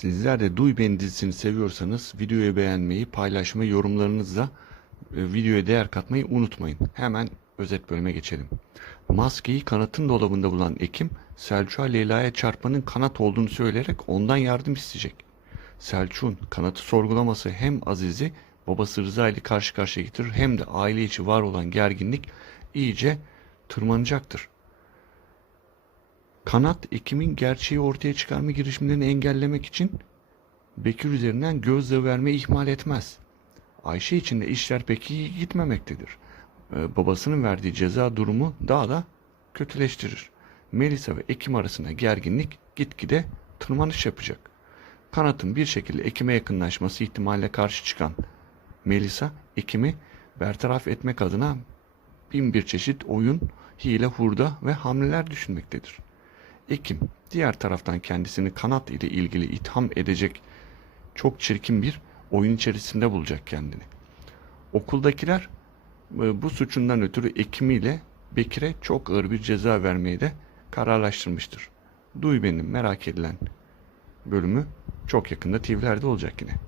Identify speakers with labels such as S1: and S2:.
S1: Sizler de Duy Beni dizisini seviyorsanız videoyu beğenmeyi, paylaşmayı, yorumlarınızla e, videoya değer katmayı unutmayın. Hemen özet bölüme geçelim. Maskeyi kanatın dolabında bulan Ekim, Selçuk'a Leyla'ya çarpmanın kanat olduğunu söyleyerek ondan yardım isteyecek. Selçuk'un kanatı sorgulaması hem Aziz'i babası Rıza ile karşı karşıya getirir hem de aile içi var olan gerginlik iyice tırmanacaktır. Kanat Ekim'in gerçeği ortaya çıkarma girişimlerini engellemek için Bekir üzerinden gözdağı vermeyi ihmal etmez. Ayşe için de işler pek iyi gitmemektedir. Ee, babasının verdiği ceza durumu daha da kötüleştirir. Melisa ve Ekim arasında gerginlik gitgide tırmanış yapacak. Kanat'ın bir şekilde Ekim'e yakınlaşması ihtimaline karşı çıkan Melisa, Ekim'i bertaraf etmek adına bin bir çeşit oyun, hile, hurda ve hamleler düşünmektedir. Ekim diğer taraftan kendisini kanat ile ilgili itham edecek çok çirkin bir oyun içerisinde bulacak kendini. Okuldakiler e, bu suçundan ötürü Ekim ile Bekir'e çok ağır bir ceza vermeye de kararlaştırmıştır. Duy benim merak edilen bölümü çok yakında TV'lerde olacak yine.